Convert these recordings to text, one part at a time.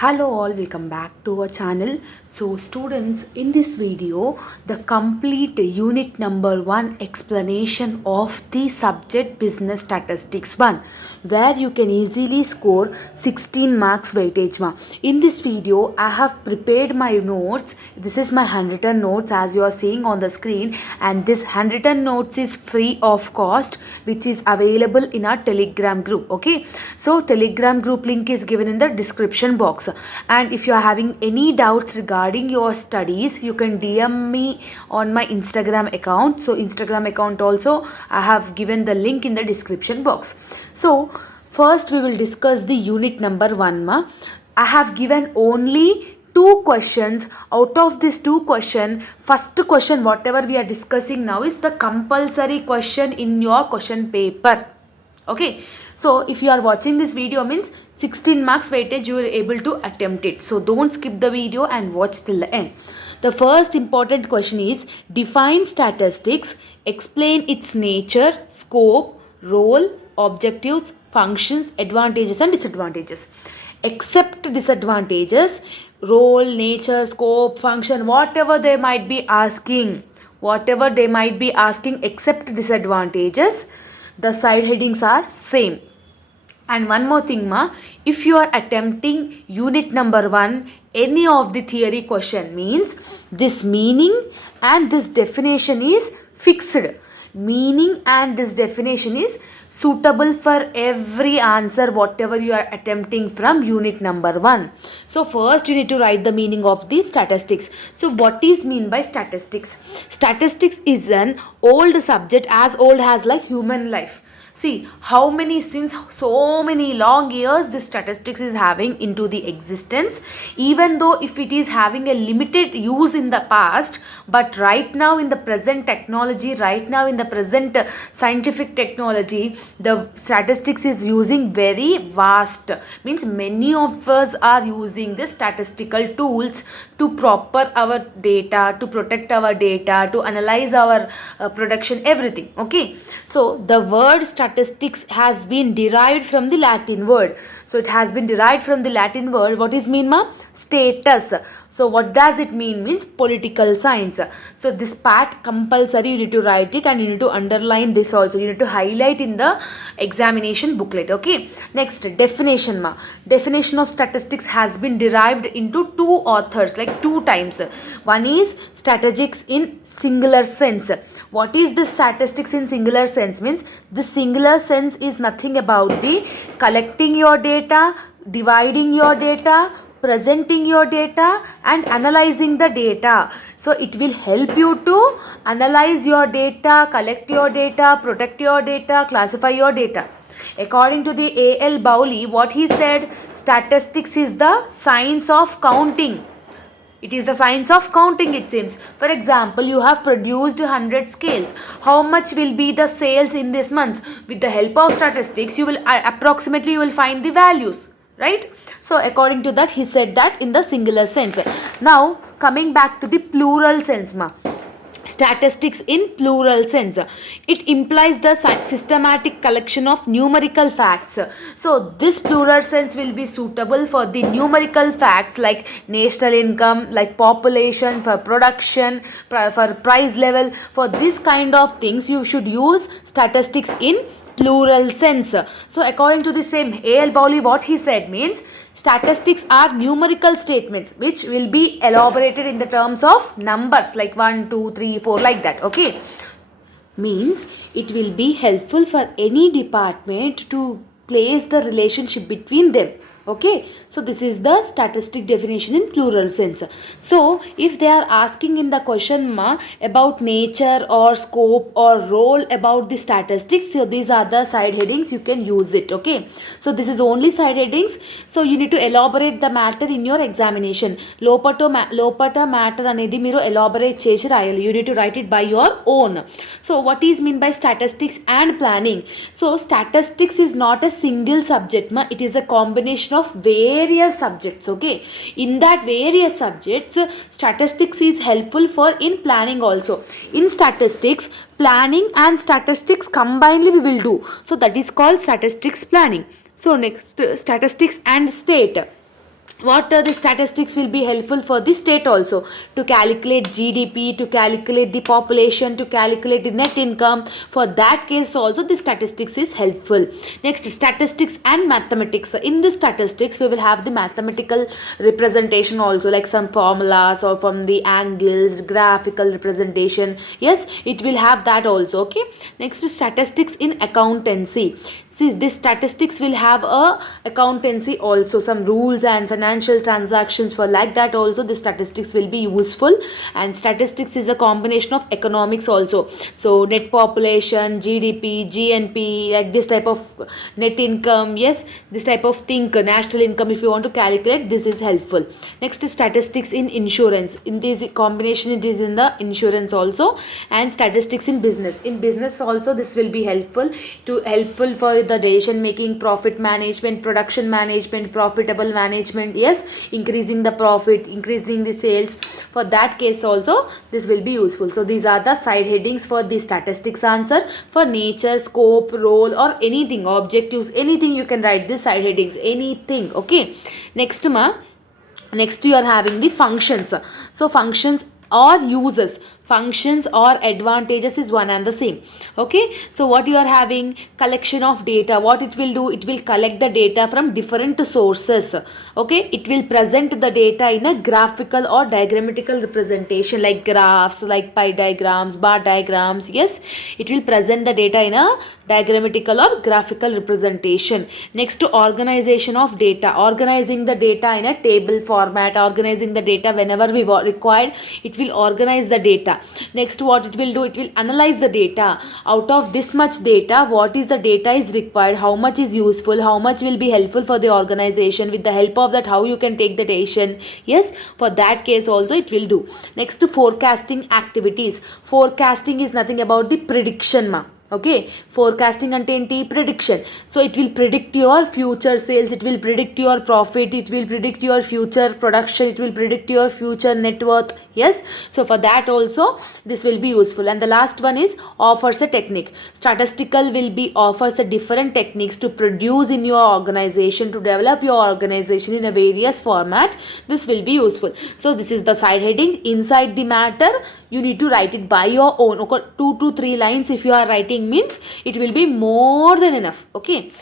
Hello all, welcome back to our channel. So students, in this video the complete unit number 1 explanation of the subject business statistics 1, where you can easily score 16 marks weightage. In this video I have prepared my notes. This is my handwritten notes as you are seeing on the screen, and this handwritten notes is free of cost, which is available in our Telegram group. Okay, so Telegram group link is given in the description box, and if you are having any doubts regarding your studies, you can DM me on my Instagram account. So Instagram account also I have given the link in the description box. So first we will discuss the unit number 1. I have given only 2 questions. Out of this 2 question, first question whatever we are discussing now is the compulsory question in your question paper. Okay, so if you are watching this video, means 16 marks weightage you will able to attempt it. So don't skip the video and watch till the end. The first important question is define statistics, explain its nature, scope, role, objectives, functions, advantages and disadvantages. Except disadvantages, role, nature, scope, function, whatever they might be asking except disadvantages, the side headings are same. And one more thing, if you are attempting unit number 1, any of the theory question, means this meaning and this definition is fixed. Meaning and this definition is suitable for every answer whatever you are attempting from unit number 1. So first you need to write the meaning of the statistics. So what is mean by statistics? Statistics is an old subject, as old as like human life. See how many, since so many long years this statistics is having into the existence, even though if it is having a limited use in the past, but right now in the present technology, right now in the present scientific technology, the statistics is using very vast, means many of us are using the statistical tools to proper our data, to protect our data, to analyze our production, everything. Okay, so the word statistics has been derived from the Latin word. So it has been derived from the Latin word. What is mean, status. So what does it mean? Means political science. So this part compulsory, you need to write it and you need to underline this also. You need to highlight in the examination booklet. Okay. Next, definition. Definition of statistics has been derived into 2 authors, like 2 times. One is statistics in singular sense. What is this statistics in singular sense? Means the singular sense is nothing about the collecting your data, dividing your data, presenting your data and analyzing the data. So it will help you to analyze your data, collect your data, protect your data, classify your data. According to the A.L. Bowley, what he said, statistics is the science of counting. It is the science of counting, it seems. For example, you have produced 100 scales. How much will be the sales in this month? With the help of statistics, you will approximately you will find the values, right? So according to that, he said that in the singular sense. Now coming back to the plural sense, statistics in plural sense, it implies the systematic collection of numerical facts. So this plural sense will be suitable for the numerical facts like national income, like population, for production, for price level. For this kind of things you should use statistics in plural sense. So according to the same A.L. Bowley, what he said means statistics are numerical statements which will be elaborated in the terms of numbers like 1, 2, 3, 4, like that. Okay, means it will be helpful for any department to place the relationship between them. Okay, so this is the statistic definition in plural sense. So if they are asking in the question about nature or scope or role about the statistics, so these are the side headings, you can use it. Okay, so this is only side headings, so you need to elaborate the matter in your examination. Lopata matter anedi meeru elaborate chesi rayali. You need to write it by your own. So what is mean by statistics and planning? So statistics is not a single subject, it is a combination of various subjects. Okay, in that various subjects, statistics is helpful for in planning also. In statistics, planning and statistics combinedly we will do, so that is called statistics planning. So next, statistics and state. what the statistics will be helpful for the state also, to calculate GDP, to calculate the population, to calculate the net income. For that case also the statistics is helpful. Next, statistics and mathematics. In the statistics we will have the mathematical representation also, like some formulas or from the angles, graphical representation. Yes, it will have that also. Okay, next, statistics in accountancy. See, this statistics will have a accountancy also, some rules and financial transactions. For like that also the statistics will be useful. And statistics is a combination of economics also, so net population, GDP, GNP, like this type of net income. Yes, this type of thing, national income, if you want to calculate, this is helpful. Next is statistics in insurance. In this combination it is in the insurance also. And statistics in business. In business also this will be helpful for the decision making, profit management, production management, profitable management. Yes, increasing the profit, increasing the sales. For that case also this will be useful. So these are the side headings for the statistics answer. For nature, scope, role, or anything, objectives, anything you can write the side headings, anything. Okay, next you are having the functions. So functions or uses, functions or advantages is one and the same. Okay, so what you are having, collection of data. What it will do, it will collect the data from different sources. Okay, it will present the data in a graphical or diagrammatical representation, like graphs, like pie diagrams, bar diagrams. Yes, it will present the data in a diagrammatical or graphical representation. Next, organization of data, organizing the data in a table format, organizing the data whenever we required, it will organize the data. Next, what it will do, it will analyze the data. Out of this much data, what is the data is required, how much is useful, how much will be helpful for the organization. With the help of that, how you can take the decision. Yes, for that case also it will do. Next, forecasting activities. Forecasting is nothing about the prediction ma. Okay, forecasting ante enti, prediction. So it will predict your future sales, it will predict your profit, it will predict your future production, it will predict your future net worth. Yes, so for that also this will be useful. And the last one is offers a technique. Statistical will be offers a different techniques to produce in your organization, to develop your organization in a various format. This will be useful. So this is the side heading. Inside the matter you need to write it by your own. Okay, 2 to 3 lines if you are writing means it will be more than enough. Okay,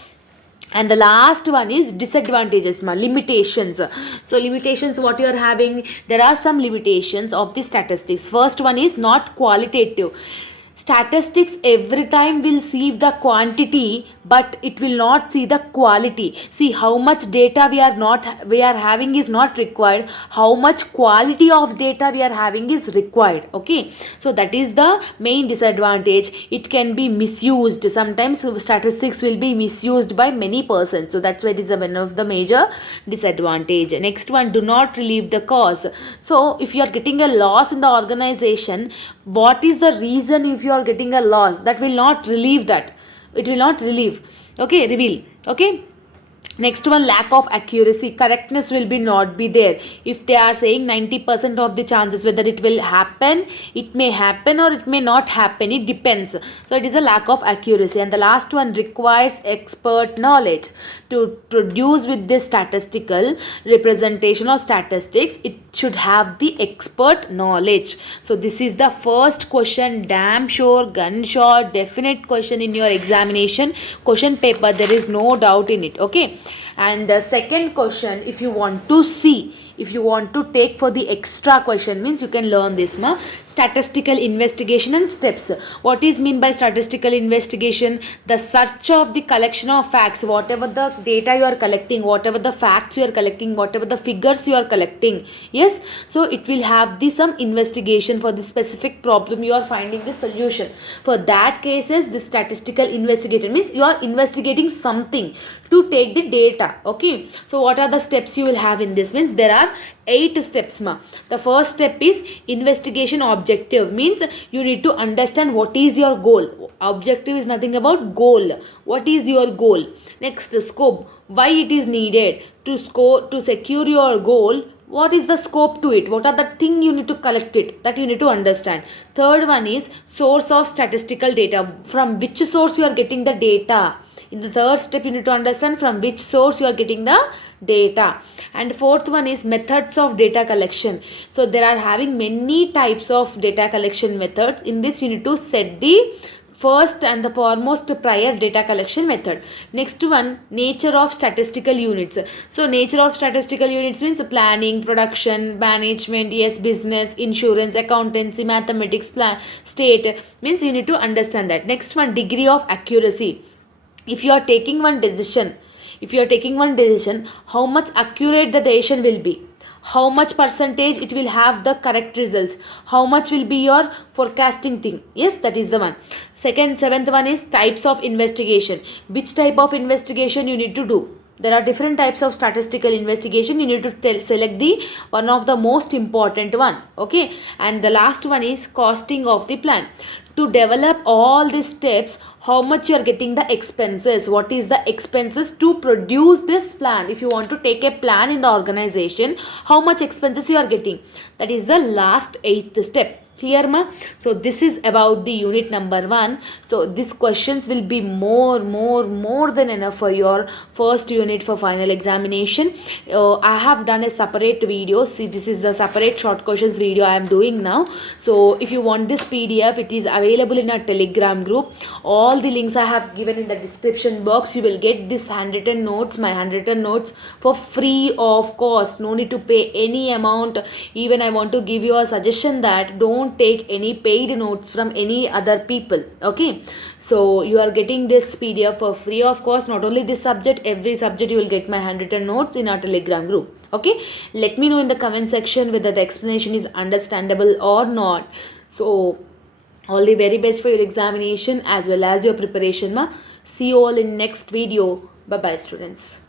and the last one is disadvantages, limitations. So limitations, what you are having, there are some limitations of the statistics. First one is not qualitative. Statistics every time will see the quantity, but it will not see the quality. See, how much data we are having is not required, how much quality of data we are having is required. Okay, so that is the main disadvantage. It can be misused. Sometimes statistics will be misused by many persons, so that's why it is one of the major disadvantage. Next one, do not relieve the cause. So if you are getting a loss in the organization, what is the reason? If you are getting a loss, that will not relieve that, it will not relieve. Okay, reveal. Okay, next one, lack of accuracy. Correctness will be not be there. If they are saying 90% of the chances, whether it will happen, it may happen or it may not happen, it depends. So it is a lack of accuracy. And the last one, requires expert knowledge. To produce with this statistical representation or statistics, it should have the expert knowledge. So this is the first question, damn sure, gun shot, definite question in your examination question paper. There is no doubt in it. Okay, and the second question, if you want to see, if you want to take for the extra question, means you can learn this statistical investigation and steps. What is mean by statistical investigation? The search of the collection of facts, whatever the data you are collecting, whatever the facts you are collecting, whatever the figures you are collecting. Yes, so it will have the some investigation for the specific problem you are finding the solution. For that cases, the statistical investigator means you are investigating something to take the data. Okay, so what are the steps you will have in this? Means there are 8 steps The first step is investigation objective, means you need to understand what is your goal. Objective is nothing about goal, what is your goal. Next, scope, why it is needed to secure your goal. what is the scope to it, what are the thing you need to collect it, that you need to understand. Third one is source of statistical data, from which source you are getting the data. In the third step you need to understand from which source you are getting the data. And fourth one is methods of data collection. So there are having many types of data collection methods. In this you need to set the first and the foremost prior data collection method. Next one, nature of statistical units. So nature of statistical units means planning, production, management, yes, business, insurance, accountancy, mathematics, state, means you need to understand that. Next one, degree of accuracy. If you are taking one decision, how much accurate the decision will be, how much percentage it will have the correct results, how much will be your forecasting thing. Yes, that is the one. Seventh one is types of investigation. Which type of investigation you need to do? There are different types of statistical investigation. You need to select the one of the most important one. Okay, and the last one is costing of the plan. To develop all these steps, how much you are getting the expenses, what is the expenses to produce this plan. If you want to take a plan in the organization, how much expenses you are getting, that is the last 8th step. Clear ma? So this is about the unit number 1. So these questions will be more than enough for your first unit for final examination. I have done a separate video. See, this is the separate short questions video I am doing now. So if you want this PDF, it is available in our Telegram group. All the links I have given in the description box. You will get this handwritten notes, my handwritten notes, for free of cost. No need to pay any amount. Even I want to give you a suggestion that don't take any paid notes from any other people. Okay, so you are getting this PDF for free of cost. Not only this subject, every subject you will get my handwritten notes in our Telegram group. Okay, let me know in the comment section whether the explanation is understandable or not. So all the very best for your examination as well as your preparation ma. See you all in next video. Bye bye students.